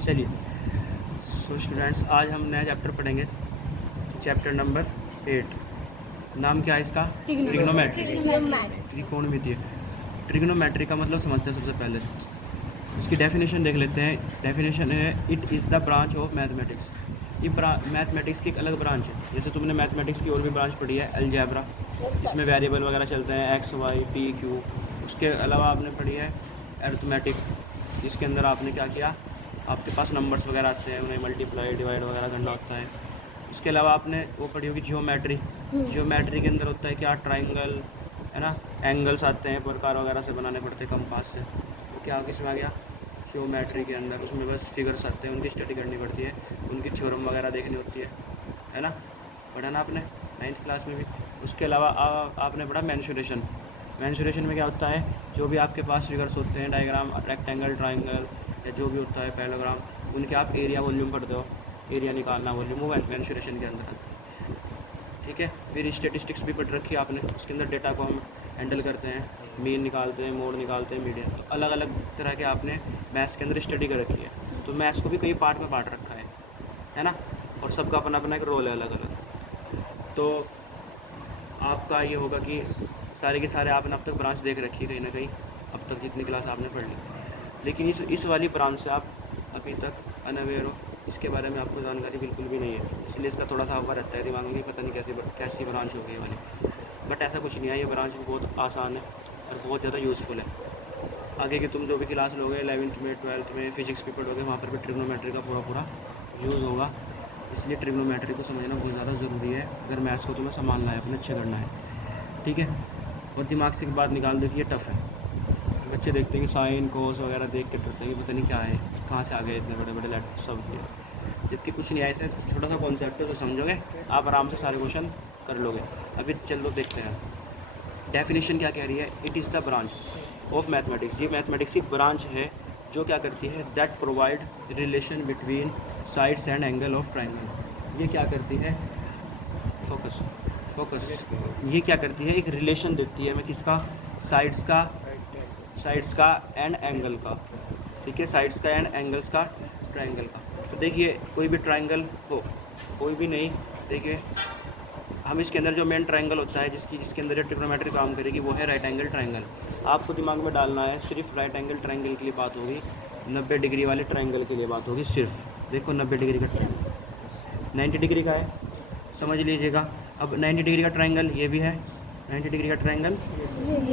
चलिए, so students, आज हम नया चैप्टर पढ़ेंगे, चैप्टर नंबर 8। नाम क्या है इसका? ट्रिग्नोमेट्री। त्रिकोणमितीय। ट्रिग्नोमेट्री का मतलब समझते हैं सबसे पहले। इसकी डेफिनेशन देख लेते हैं। डेफिनेशन है, it is the branch of mathematics. ये मैथमेटिक्स की एक अलग ब्रांच है। जैसे तुमने मैथमेटिक्स की और भी ब्रांच पढ़ी है, अलजेब्रा, इसमें वेरिएबल वगैरह चलते हैं, एक्स वाई पी क्यू। उसके अलावा आपने पढ़ी है अरिथमेटिक, जिसके अंदर आपने क्या किया, आपके पास नंबर्स वगैरह आते हैं, उन्हें मल्टीप्लाई डिवाइड वगैरह करना होता है। इसके अलावा आपने वो पढ़ी होगी जियोमेट्री। जियोमेट्री के अंदर होता है क्या, ट्राइंगल, है ना, एंगल्स आते हैं, प्रकार वगैरह से बनाने पड़ते हैं कंपास से। तो क्या किसमें आ गया, जियोमेट्री के अंदर। उसमें बस फिगर्स आते हैं, उनकी स्टडी करनी पड़ती है, उनकी थ्योरम वगैरह देखनी होती है ना। पढ़ा ना आपने 9th क्लास में भी। उसके अलावा आपने पढ़ा मेंसुरेशन। मेंसुरेशन में क्या होता है, जो भी आपके पास फिगर्स होते हैं, डायग्राम, रेक्टेंगल, ट्राइंगल या जो भी होता है पैराग्राम, उनके आप एरिया वॉल्यूम पढ़ते हो। एरिया निकालना, वॉल्यूम, वो मेंसुरेशन के अंदर आता है। ठीक है। फिर स्टेटिस्टिक्स भी पढ़ रखी है आपने। उसके अंदर डेटा को हम हैंडल करते हैं, मीन निकालते हैं, मोड निकालते हैं, मीडियन। तो अलग अलग तरह के आपने मैथ्स के अंदर स्टडी कर रखी है। तो मैथ्स को भी कई पार्ट में बांट रखा है ना। और सबका अपना अपना एक रोल है अलग अलग। तो आपका ये होगा कि सारे के सारे आपने अब तक ब्रांच देख रखी है कहीं ना कहीं, अब तक जितनी क्लास आपने पढ़ ली। लेकिन इस वाली ब्रांच से आप अभी तक अनअवेयर हो, इसके बारे में आपको जानकारी बिल्कुल भी नहीं है। इसलिए इसका थोड़ा सा अवसर रहता है दिमाग में कि पता नहीं कैसी ब्रांच होगी ये वाली। बट ऐसा कुछ नहीं है, ये ब्रांच बहुत आसान है और बहुत ज़्यादा यूज़फुल है। आगे की तुम जो भी क्लास लोगे 11th में, 12th में फिजिक्स भी पढ़ोगे, वहाँ पर भी ट्रिग्नोमेट्री का पूरा यूज़ होगा। इसलिए ट्रिग्नोमेट्री को समझना बहुत ज़्यादा ज़रूरी है अगर मैथ्स को तुम्हें संभालना है, अपने अच्छे करना है। ठीक है। और दिमाग से एक बात निकाल दो कि ये टफ़ है। बच्चे देखते हैं कि साइन कोस वगैरह देख के डरते हैं कि पता नहीं क्या है, कहाँ से आ गए इतने बड़े बड़े लेटर सब के। जबकि कुछ नहीं है, ऐसे छोटा सा कॉन्सेप्ट है, तो समझोगे आप आराम से सारे क्वेश्चन कर लोगे। अभी चलो देखते हैं डेफिनेशन क्या कह रही है। It is the branch of mathematics. ये मैथमेटिक्स की ब्रांच है जो क्या करती है, that provide relation between sides and angle of triangle. ये क्या करती है, फोकस ये क्या करती है, एक रिलेशन देती है हमें किसका, साइड्स का एंड एंगल का। ठीक है, साइड्स का एंड एंगल्स का, ट्राइंगल का। तो देखिए कोई भी ट्राइंगल हो, कोई भी नहीं, देखिए हम इसके अंदर जो मेन ट्राइंगल होता है जिसके अंदर जो ट्रिग्नोमेट्री काम करेगी वो है राइट एंगल ट्राइंगल। आपको दिमाग में डालना है, सिर्फ राइट एंगल ट्राइंगल के लिए बात होगी, 90 डिग्री वाले ट्राइंगल के लिए बात होगी सिर्फ। देखो 90 डिग्री का ट्राइंगल 90 डिग्री का है, समझ लीजिएगा। अब 90 डिग्री का ट्राइंगल ये भी है, 90 डिग्री का ट्राइंगल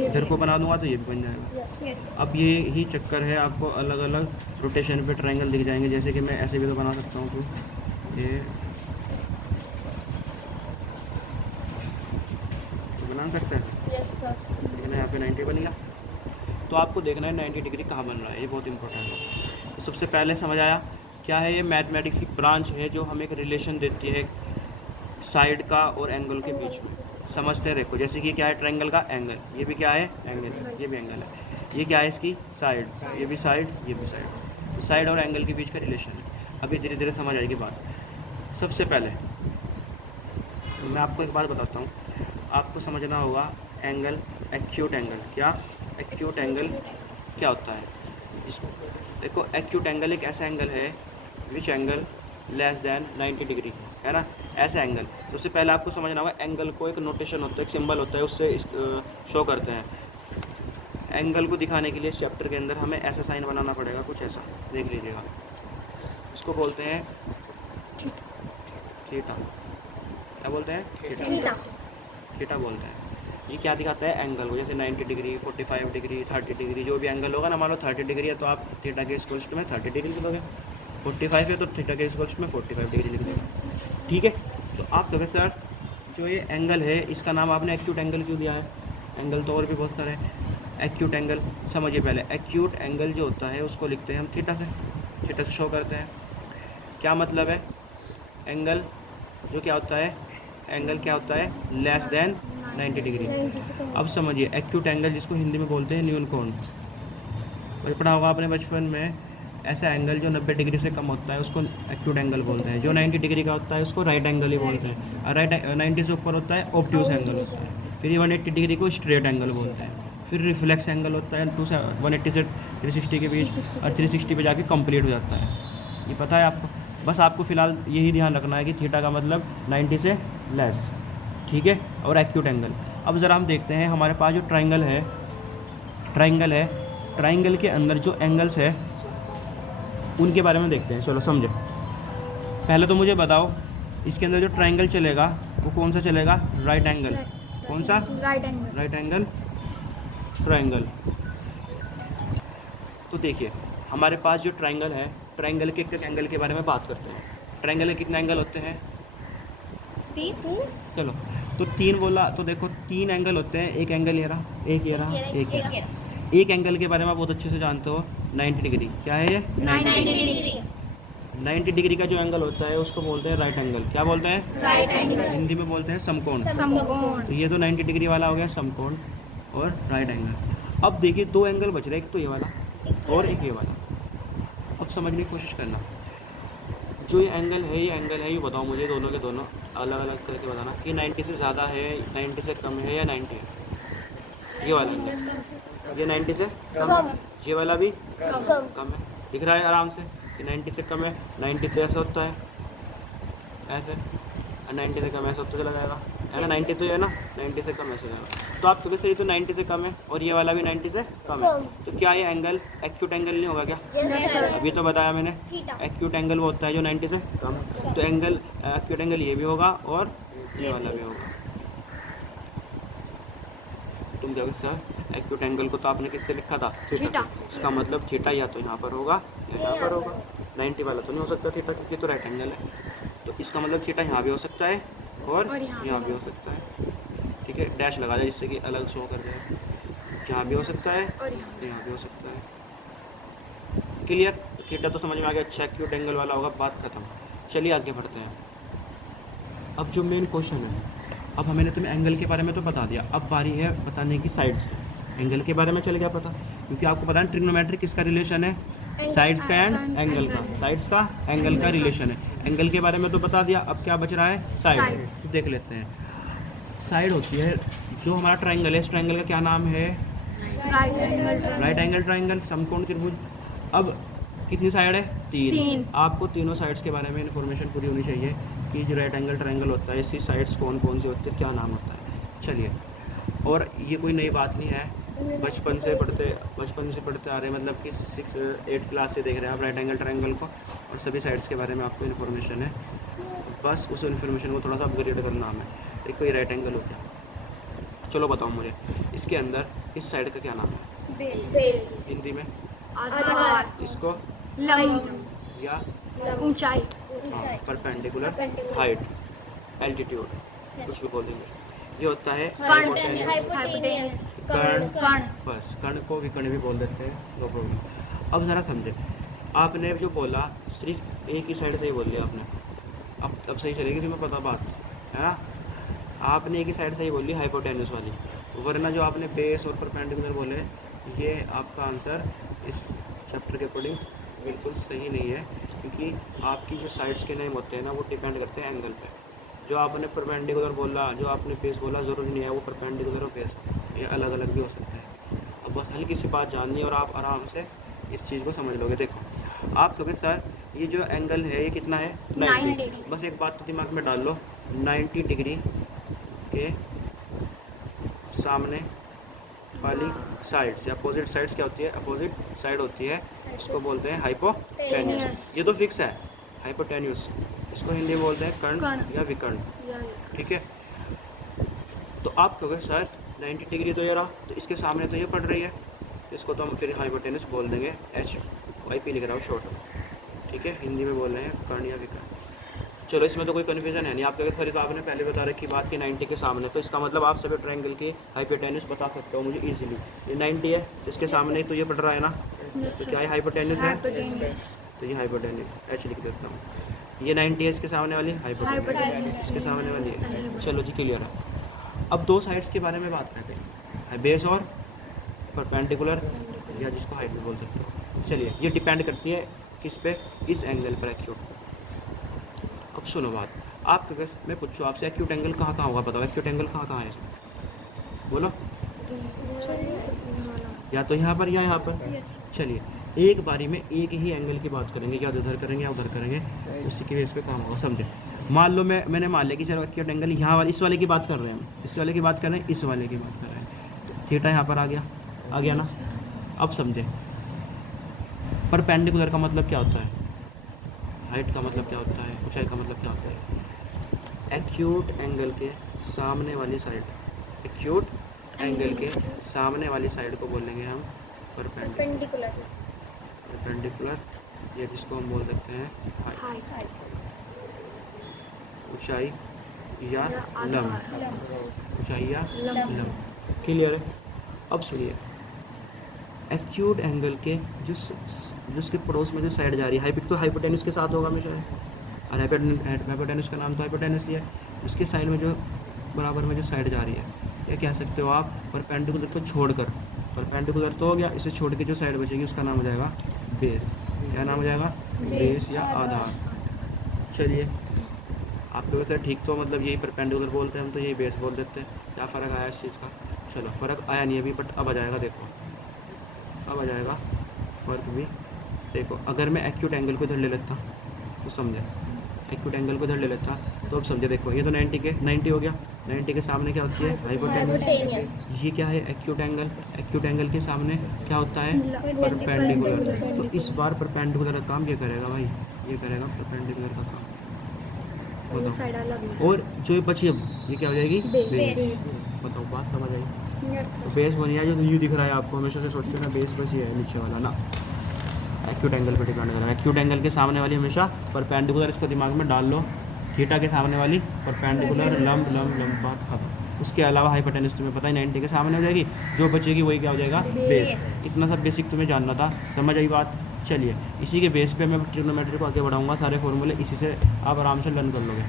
इधर को बना दूंगा तो ये भी बन जाएगा। अब ये ही चक्कर है, आपको अलग अलग रोटेशन पे ट्राइंगल दिख जाएंगे। जैसे कि मैं ऐसे भी तो बना सकता हूँ, तो ये बना सकता है, लेकिन यहाँ पे 90 बनेगा। तो आपको देखना है 90 डिग्री कहाँ बन रहा है, ये बहुत इंपॉर्टेंट है। तो सबसे पहले समझ आया क्या है, ये मैथमेटिक्स की ब्रांच है जो हमें एक रिलेशन देती है साइड का और एंगल के बीच में। समझते रखो, जैसे कि क्या है, ट्रायंगल का एंगल, ये भी क्या है, एंगल, ये भी एंगल है। ये क्या है, इसकी साइड, ये भी साइड, ये भी साइड। तो साइड और एंगल के बीच का रिलेशन है। अभी धीरे धीरे समझ आएगी बात। सबसे पहले मैं आपको एक बात बताता हूँ, आपको समझना होगा एंगल, एक्यूट एंगल। क्या एक्यूट एंगल क्या होता है, इसको देखो। एक्यूट एंगल एक ऐसा एंगल है which angle less than 90 degree, है ना, ऐसा एंगल। सबसे पहले आपको समझना होगा, एंगल को एक नोटेशन होता है, एक सिंबल होता है, उससे शो करते हैं। एंगल को दिखाने के लिए इस चैप्टर के अंदर हमें ऐसा साइन बनाना पड़ेगा, कुछ ऐसा, देख लीजिएगा। इसको बोलते हैं थीटा। क्या बोलते हैं, थीटा बोलते हैं। ये क्या दिखाता है, एंगल को। जैसे 90 डिग्री, 45 डिग्री, 30 डिग्री, जो भी एंगल होगा ना, मान लो 30 डिग्री है तो आप थीटा के इक्वल्स में 30 डिग्री लिख दोगे। 45 है तो थीटा के इक्वल्स में 45 डिग्री लिख देगा। ठीक है। तो आप कहें सर जो ये एंगल है इसका नाम आपने एक्यूट एंगल क्यों दिया है, एंगल तो और भी बहुत सारे हैं। एक्यूट एंगल समझिए पहले, एक्यूट एंगल जो होता है उसको लिखते हैं हम थीटा से शो करते हैं। क्या मतलब है, एंगल जो क्या होता है, एंगल क्या होता है, लेस देन 90 डिग्री। अब समझिए एक्यूट एंगल जिसको हिंदी में बोलते हैं न्यून कोण। पढ़ा होगा आपने बचपन में, ऐसा एंगल जो 90 डिग्री से कम होता है उसको एक्यूट एंगल बोलते हैं। जो 90 डिग्री का होता है उसको राइट एंगल ही बोलते हैं। और राइट 90 से ऊपर होता है ऑब्ट्यूस एंगल होता है। फिर ये 180 डिग्री को स्ट्रेट एंगल बोलते हैं। फिर रिफ्लेक्स एंगल होता है 180 से 360 के बीच, और 360 पे जाके कंप्लीट हो जाता है। ये पता है आपको। बस आपको फ़िलहाल यही ध्यान रखना है कि थीटा का मतलब 90 से लेस, ठीक है, और एक्यूट एंगल। अब ज़रा हम देखते हैं हमारे पास जो ट्राइंगल है, ट्राइंगल के अंदर जो एंगल्स है उनके बारे में देखते हैं। चलो समझे। पहले तो मुझे बताओ, इसके अंदर जो ट्राइंगल चलेगा वो कौन सा चलेगा? Right angle. कौन सा? Right angle triangle. तो देखिए हमारे पास जो ट्राइंगल है, ट्राइंगल के एक एंगल के बारे में बात करते हैं। ट्राइंगल के कितने एंगल होते हैं? 3। चलो, तो 3 बोला तो देखो 3 एंगल होते हैं। एक एंगल ये रहा, एक ये रहा, एक ये रहा। एक एंगल के बारे में आप बहुत अच्छे से जानते हो, 90 डिग्री। क्या है ये? 90 डिग्री। 90 डिग्री का जो एंगल होता है उसको बोलते हैं राइट एंगल। क्या बोलते हैं? Right angle. हिंदी में बोलते हैं समकोण। समकोण। तो ये तो 90 डिग्री वाला हो गया समकोण और राइट एंगल। अब देखिए 2 एंगल बच रहे हैं, एक तो ये वाला और एक ये वाला। अब समझने की कोशिश करना, जो ये एंगल है ये बताओ मुझे, दोनों के दोनों अलग अलग करके बताना कि 90 से ज़्यादा है, 90 से कम है या 90 है। ये वाला एंगल, ये 90 से कम, ये वाला भी कम है। दिख रहा है आराम से कि 90 से कम है। 90 तो ऐसा होता है, ऐसे, और 90 से कम ऐसा होता चला जाएगा, है ना। 90 तो ये है ना, 90 से कम ऐसे जाएगा। तो आप क्योंकि सही तो 90 से कम है और ये वाला भी 90 से कम है, तो क्या ये एंगल एक्यूट एंगल नहीं होगा क्या? अभी तो बताया मैंने, एक्यूट एंगल वो होता है जो 90 से कम है। तो एंगल एक्यूट एंगल ये भी होगा और ये वाला भी होगा। तुम देखो सर, एक्यूट एंगल को तो आपने किससे लिखा था? थीटा। इसका मतलब थीटा या तो यहाँ पर होगा या यहाँ पर होगा। 90 वाला तो नहीं हो सकता थीटा, क्योंकि तो राइट एंगल है। तो इसका मतलब थीटा यहाँ भी हो सकता है और यहाँ भी हो सकता है, ठीक है। डैश लगा दे जिससे कि अलग शो कर दे। यहाँ भी हो सकता है और यहाँ भी हो सकता है। क्लियर? थीटा तो समझ में आ गया। अच्छा, एक्यूट एंगल वाला होगा, बात खत्म। चलिए आगे बढ़ते हैं। अब जो मेन क्वेश्चन है, अब हमने तुम्हें एंगल के बारे में तो बता दिया, अब बारी है बताने की साइड्स। एंगल के बारे में चल गया पता, क्योंकि आपको पता है ट्रिग्नोमेट्री किसका रिलेशन है? साइड्स का एंड एंगल का। साइड्स का एंगल का रिलेशन है। एंगल के बारे में तो बता दिया, अब क्या बच रहा है? साइड। तो देख लेते हैं। साइड होती है जो हमारा ट्राइंगल है, इस ट्राइंगल का क्या नाम है? राइट एंगल ट्राइंगल, समकोण त्रिभुज। अब कितनी साइड है? 3। आपको तीनों साइड्स के बारे में इन्फॉर्मेशन पूरी होनी चाहिए कि जो राइट एंगल ट्राइंगल होता है इसकी साइड्स कौन कौन सी होती है, क्या नाम होता है। चलिए, और ये कोई नई बात नहीं है, बचपन से पढ़ते आ रहे हैं, मतलब कि 6-8 क्लास से देख रहे हैं आप राइट एंगल ट्राइंगल को, और सभी साइड्स के बारे में आपको इन्फॉर्मेशन है। बस उस इन्फॉर्मेशन को थोड़ा सा अपग्रेड करना हमें। एक कोई राइट एंगल होता है, चलो बताओ मुझे, इसके अंदर इस साइड का क्या नाम है? बेस। हिंदी में? आधार। इसको लंब या ऊंचाई। परपेंडिकुलर, हाइट, एल्टीट्यूड, कुछ भी बोल देंगे। ये होता है हाइपोटेन्यूस। कर्ण। बस कर्ण को विकर्ण भी बोल देते हैं, नो प्रॉब्लम। अब ज़रा समझे, आपने जो बोला सिर्फ एक ही साइड से ही बोल दिया आपने। अब सही चलेगी तुम्हें पता बात, है ना। आपने एक ही साइड से ही बोली हाइपोटेन्यूस वाली, वरना जो आपने बेस और परपेंडिकुलर बोले, ये आपका आंसर इस चैप्टर के अकॉर्डिंग बिल्कुल सही नहीं है, क्योंकि आपकी जो साइड्स के नेम होते हैं ना वो डिपेंड करते हैं एंगल पे। जो आपने परपेंडिकुलर बोला, जो आपने बेस बोला, ज़रूरी नहीं है वो परपेंडिकुलर और बेस, ये अलग अलग भी हो सकता है। अब बस हल्की सी बात जाननी है और आप आराम से इस चीज़ को समझ लोगे। देखो आप कहोगे सर ये जो एंगल है ये कितना है? 90। बस एक बात तो दिमाग में डाल लो, 90 डिग्री के सामने वाली साइड्स या अपोजिट साइड्स क्या होती है? अपोजिट साइड होती है, इसको बोलते हैं हाइपोटेन्यूस। ये तो फिक्स है, हाइपोटेन्यूस। इसको हिंदी में बोलते हैं कर्ण या विकर्ण, ठीक है। तो आप कहोगे सर 90 डिग्री तो ये रहा, तो इसके सामने तो ये पड़ रही है, तो इसको तो हम फिर हाइपोटेन्यूस बोल देंगे, HYP लिख रहा हूँ शॉर्ट में, ठीक है। हिंदी में बोल रहे हैं कर्ण या विकर्ण। चलो इसमें तो कोई कन्फ्यूजन है नहीं। आप कहोगे सर तो आपने पहले बता रखी बात कि 90 के सामने, तो इसका मतलब आप सभी ट्रायंगल की हाइपोटेन्यूस बता सकते हो मुझे इजीली। ये 90 है, इसके सामने तो ये पड़ रहा है ना, तो क्या ये हाइपोटेन्यूस है? तो ये हाइपोटेन्यूस H लिख देता हूँ। ये 90 है, इसके सामने वाली हाइपोटेन्यूस, इसके सामने वाली है। चलो जी क्लियर है। अब दो साइड्स के बारे में बात करते हैं, बेस और परपेंडिकुलर, या जिसको हाइट भी बोल सकते हो। चलिए, ये डिपेंड करती है किस पे? इस एंगल पर एक्यूट। अब सुनो बात, आप अगर मैं पूछूँ आपसे एक्यूट एंगल कहाँ कहाँ होगा, बताओ एक्यूट एंगल कहाँ कहाँ है? बोलो, या तो यहाँ पर या यहाँ पर। चलिए, एक बारी में एक ही एंगल की बात करेंगे, या उधर करेंगे या उधर करेंगे, उसी के बेस पे काम होगा, समझे। मान लो मैंने मान लिया कि चलो एक्यूट एंगल यहाँ वाले, इस वाले की बात कर रहे हैं हम, इस वाले की बात कर रहे हैं, इस वाले की बात कर रहे हैं, तो थीटा यहाँ पर आ गया ना। अब समझे परपेंडिकुलर का मतलब क्या होता है, हाइट का मतलब क्या होता है, ऊंचाई का मतलब क्या होता है। एक्यूट एंगल के सामने वाली साइड, एक्यूट एंगल के सामने वाली साइड को बोलेंगे हम परपेंडिकुलर, ये जिसको हम बोल सकते हैं हाइट, ऊंचाई या लंब, ऊंचाई या लंब। क्लियर है। अब सुनिए, एक्यूट एंगल के जो उसके पड़ोस में जो साइड जा रही है, तो हाइपोटेन्यूस के साथ होगा हमेशा, और हाइपोटेन्यूस का नाम तो हाइपोटेन्यूस ही है। उसके साइड में जो बराबर में जो साइड जा रही है, क्या कह सकते हो आप, परपेंडिकुलर को छोड़कर, परपेंडिकुलर तो हो गया, इसे छोड़ के जो साइड बचेगी उसका नाम हो जाएगा बेस। क्या नाम हो जाएगा, बेस या आधार। चलिए आपके वैसे ठीक, तो मतलब यही परपेंडिकुलर बोलते हैं हम, तो यही बेस बोल देते हैं। क्या फ़र्क आया इस चीज़ का, चलो फ़र्क आया नहीं अभी, बट अब आ जाएगा, देखो अब आ जाएगा फ़र्क भी। देखो अगर मैं एक्यूट एंगल को इधर ले लेता तो समझे, एक्यूट एंगल को इधर ले लेता तो अब समझे, देखो ये तो 90 हो गया, 90 के सामने क्या होती है, हाइपोटेन्यूस। ये क्या है, एक्यूट एंगल, एक्यूट एंगल के सामने क्या होता है, परपेंडिकुलर। तो इस बार परपेंडिकुलर का काम ये करेगा भाई, ये करेगा परपेंडिकुलर का काम, बताओ। और जो बची अब ये क्या हो जाएगी, बेस। बताओ बात समझ आई। तो बेस बन गया, जो यू दिख रहा है आपको, हमेशा से सोचते हो ना बेस बस ये है नीचे वाला ना, एक्यूट एंगल पे डिपेंड कर रहा है। एक्यूट एंगल के सामने वाली हमेशा परपेंडिकुलर, इसको दिमाग में डाल लो, थीटा के सामने वाली परपेंडिकुलर, लंब बात खत्म। उसके अलावा हाइपोटेन्यूस तुम्हें पता ही 90 के सामने हो जाएगी, जो बचेगी वही क्या हो जाएगा, बेस। इतना सब बेसिक तुम्हें जानना था, समझ आई बात। चलिए इसी के बेस पे मैं ट्रिग्नोमेट्री को आगे बढ़ाऊंगा, सारे फॉर्मूले इसी से आप आराम से लर्न कर लोगे।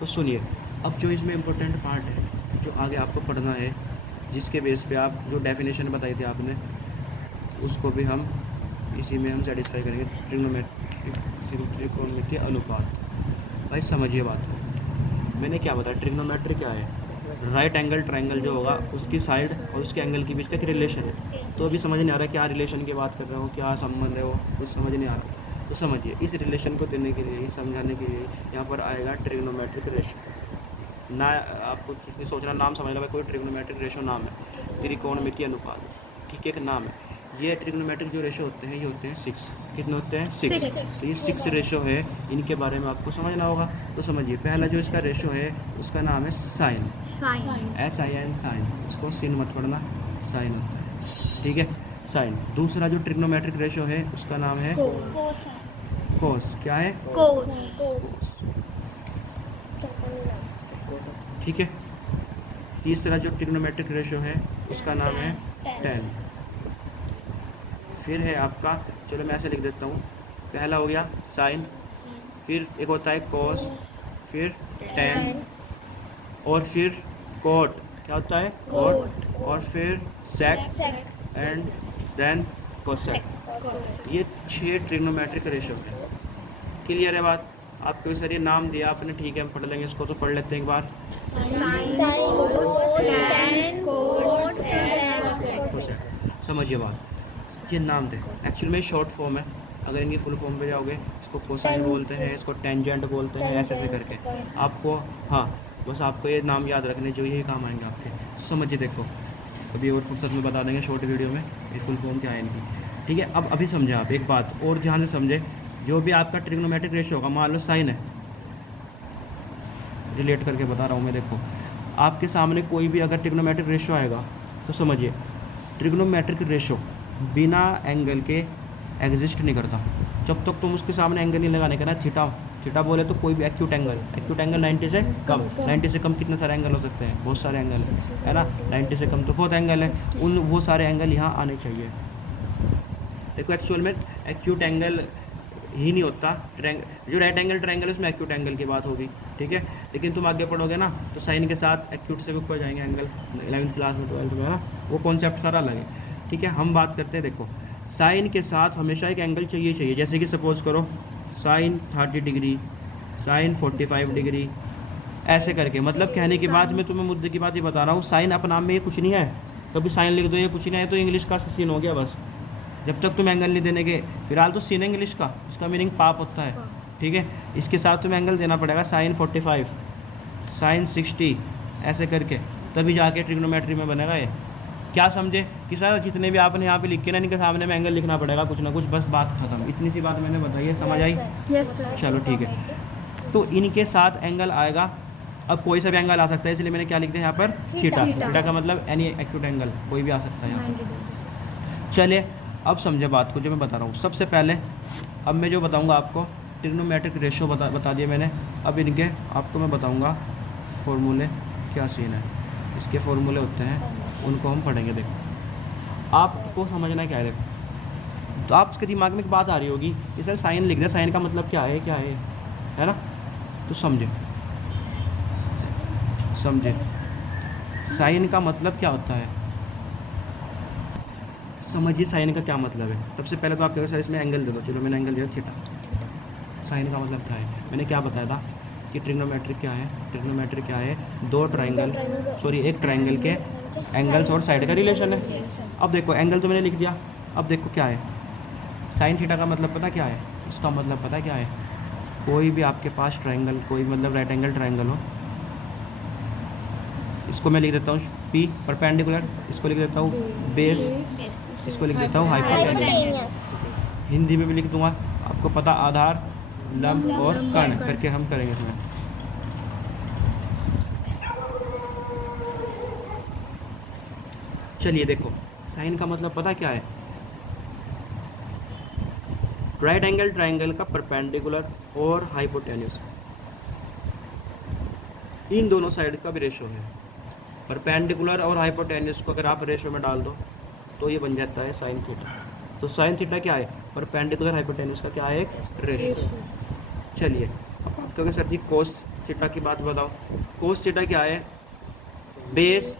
तो सुनिए, अब जो इसमें इम्पोर्टेंट पार्ट है, जो आगे आपको पढ़ना है, जिसके बेस पे आप जो डेफिनेशन बताई थी आपने, उसको भी हम इसी में हम सेटिस्फाई करेंगे। त्रिकोणमितीय अनुपात। भाई समझिए बात, मैंने क्या बताया, ट्रिग्नोमेट्री क्या है, राइट एंगल ट्रायंगल जो होगा उसकी साइड और उसके एंगल के बीच का एक रिलेशन है। तो अभी समझ नहीं आ रहा क्या रिलेशन की बात कर रहे हो, क्या संबंध है वो, कुछ समझ नहीं आ रहा। तो समझिए, इस रिलेशन को देने के लिए, समझाने के लिए यहाँ पर आएगा ट्रिग्नोमेट्रिक रेशो। ना आपको सोचना, नाम समझ लो भाई, कोई ट्रिग्नोमेट्रिक रेशो नाम है, त्रिकोणमितीय अनुपात, ठीक है, एक नाम है। ये ट्रिग्नोमेट्रिक जो रेशो होते हैं, ये होते हैं 6। कितने होते हैं, 6। तो ये 6 रेशो है, इनके बारे में आपको समझना होगा। तो समझिए, पहला जो इसका रेशो है उसका नाम है साइन, SIN, साइन। इसको सिन मत पढ़ना, साइन होता है, ठीक है, साइन। दूसरा जो ट्रिग्नोमेट्रिक रेशो है उसका नाम है कोस। क्या है, कोस, ठीक है। तीसरा जो ट्रिग्नोमेट्रिक रेशो है उसका नाम है टेन। फिर है आपका, चलो मैं ऐसे लिख देता हूँ, पहला हो गया साइन, फिर एक होता है कोस, फिर टेन, और फिर कोट। क्या होता है, कोट, और फिर सेक, एंड देन कोसेक। ये 6 ट्रिग्नोमेट्रिक रेशो है। क्लियर है बात। आपको सर ये नाम दिया आपने, ठीक है, हम पढ़ लेंगे इसको, तो पढ़ लेते हैं एक बार। समझिए बात, ये नाम थे, एक्चुअल में शॉर्ट फॉर्म है। अगर इनकी फुल फॉर्म पे जाओगे, इसको कोसाइन बोलते हैं, इसको टेंजेंट बोलते हैं, ऐसे ऐसे करके आपको, हाँ बस आपको ये नाम याद रखने, जो यही काम आएंगे आपके। समझिए, देखो अभी और फुर्सत में बता देंगे शॉर्ट वीडियो में ये फुल फॉर्म क्या है इनकी, ठीक है। अब अभी समझे आप, एक बात और ध्यान से समझे, जो भी आपका ट्रिग्नोमेट्रिक रेशो होगा, मान लो साइन है, रिलेट करके बता रहा हूँ मैं, देखो आपके सामने कोई भी अगर ट्रिग्नोमेट्रिक रेशो आएगा तो समझिए, ट्रिग्नोमेट्रिक रेशो बिना एंगल के एग्जिस्ट नहीं करता। जब तक तुम उसके सामने एंगल नहीं लगाने का ना, थीटा बोले तो कोई भी एक्यूट एंगल 90 से कम, 90 से कम कितने सारे एंगल हो सकते हैं, बहुत सारे एंगल है ना, 90 से कम तो बहुत एंगल है, उन वो सारे एंगल यहाँ आने चाहिए। देखो एक्चुअल में एक्यूट एंगल ही नहीं होता, जो राइट एंगल ट्रायंगल उसमें एक्यूट एंगल की बात होगी, ठीक है। लेकिन तुम आगे पढ़ोगे ना तो साइन के साथ एक्यूट से भी ऊपर जाएंगे एंगल, 11th क्लास में 12th में ना, वो कॉन्सेप्ट सारा अलग है, ठीक है। हम बात करते हैं, देखो साइन के साथ हमेशा एक एंगल चाहिए, जैसे कि सपोज करो साइन 30 डिग्री, साइन 45 डिग्री, ऐसे करके। मतलब कहने की बात, मैं तुम्हें मुद्दे की बात ही बता रहा हूँ, साइन अपने नाम में ये कुछ नहीं है, कभी साइन लिख दो ये कुछ नहीं है, तो इंग्लिश का सीन हो गया बस, जब तक तुम एंगल नहीं देने के, फिलहाल तो सीन इंग्लिश का, इसका मीनिंग पाप होता है, ठीक है। इसके साथ तुम्हें एंगल देना पड़ेगा साइन 45, साइन 60, ऐसे करके तभी जाके ट्रिग्नोमेट्री में बनेगा ये। क्या समझे कि सर जितने भी आपने यहाँ पे लिखे ना, इनके सामने में एंगल लिखना पड़ेगा कुछ ना कुछ, बस बात खत्म। इतनी सी बात मैंने बताई है, समझ आई? Yes sir. चलो ठीक है। तो इनके साथ एंगल आएगा, अब कोई सा भी एंगल आ सकता है, इसलिए मैंने क्या लिख दिया यहाँ पर, थीटा। थीटा का मतलब एनी एक्यूट एंगल, कोई भी आ सकता है यहाँ पर। चलिए अब समझे बात को जो मैं बता रहा हूँ। सबसे पहले अब मैं जो बताऊँगा आपको, ट्रिग्नोमेट्रिक रेशियो बता दिया मैंने। अब इनके आपको मैं बताऊँगा फॉर्मूले क्या सीन है। इसके फॉर्मूले होते हैं, उनको हम पढ़ेंगे। देखो आपको समझना क्या है, देखो तो आपके दिमाग में एक बात आ रही होगी कि सर साइन लिख दिया, साइन का मतलब क्या है ना? तो समझे साइन का मतलब क्या होता है, समझिए साइन का क्या मतलब है। सबसे पहले तो आप कहोगे सर इसमें एंगल दे दो, चलो मैंने एंगल दिया थीटा। साइन का मतलब क्या है, मैंने क्या बताया था कि ट्रिग्नोमेट्रिक क्या है, ट्रिग्नोमेट्रिक क्या है, एक ट्रायंगल के एंगल्स और साइड का रिलेशन है। अब देखो एंगल तो मैंने लिख दिया, अब देखो क्या है साइन थीटा का मतलब पता क्या है, इसका मतलब पता क्या है, कोई भी आपके पास ट्रायंगल, कोई मतलब राइट एंगल ट्रायंगल हो, इसको मैं लिख देता हूँ P परपेंडिकुलर, इसको लिख देता हूँ बेस, इसको लिख देता हूँ हाइपोटेन्यूस, हिंदी में भी लिख दूंगा, आपको पता आधार, लंब और कर्ण करके हम करेंगे इसमें। चलिए देखो साइन का मतलब पता क्या है, राइट एंगल ट्रायंगल का परपेंडिकुलर और हाइपोटेन्यूस, इन दोनों साइड का भी रेशो है। परपेंडिकुलर और हाइपोटेन्यूस को अगर आप रेशो में डाल दो तो ये बन जाता है साइन थीटा। तो साइन थीटा क्या है, परपेंडिकुलर हाइपोटेन्यूस का क्या है, एक रेशो। चलिए अब आप कहोगे सर जी कोस थीटा की बात बताओ। कोस थीटा क्या है, बेस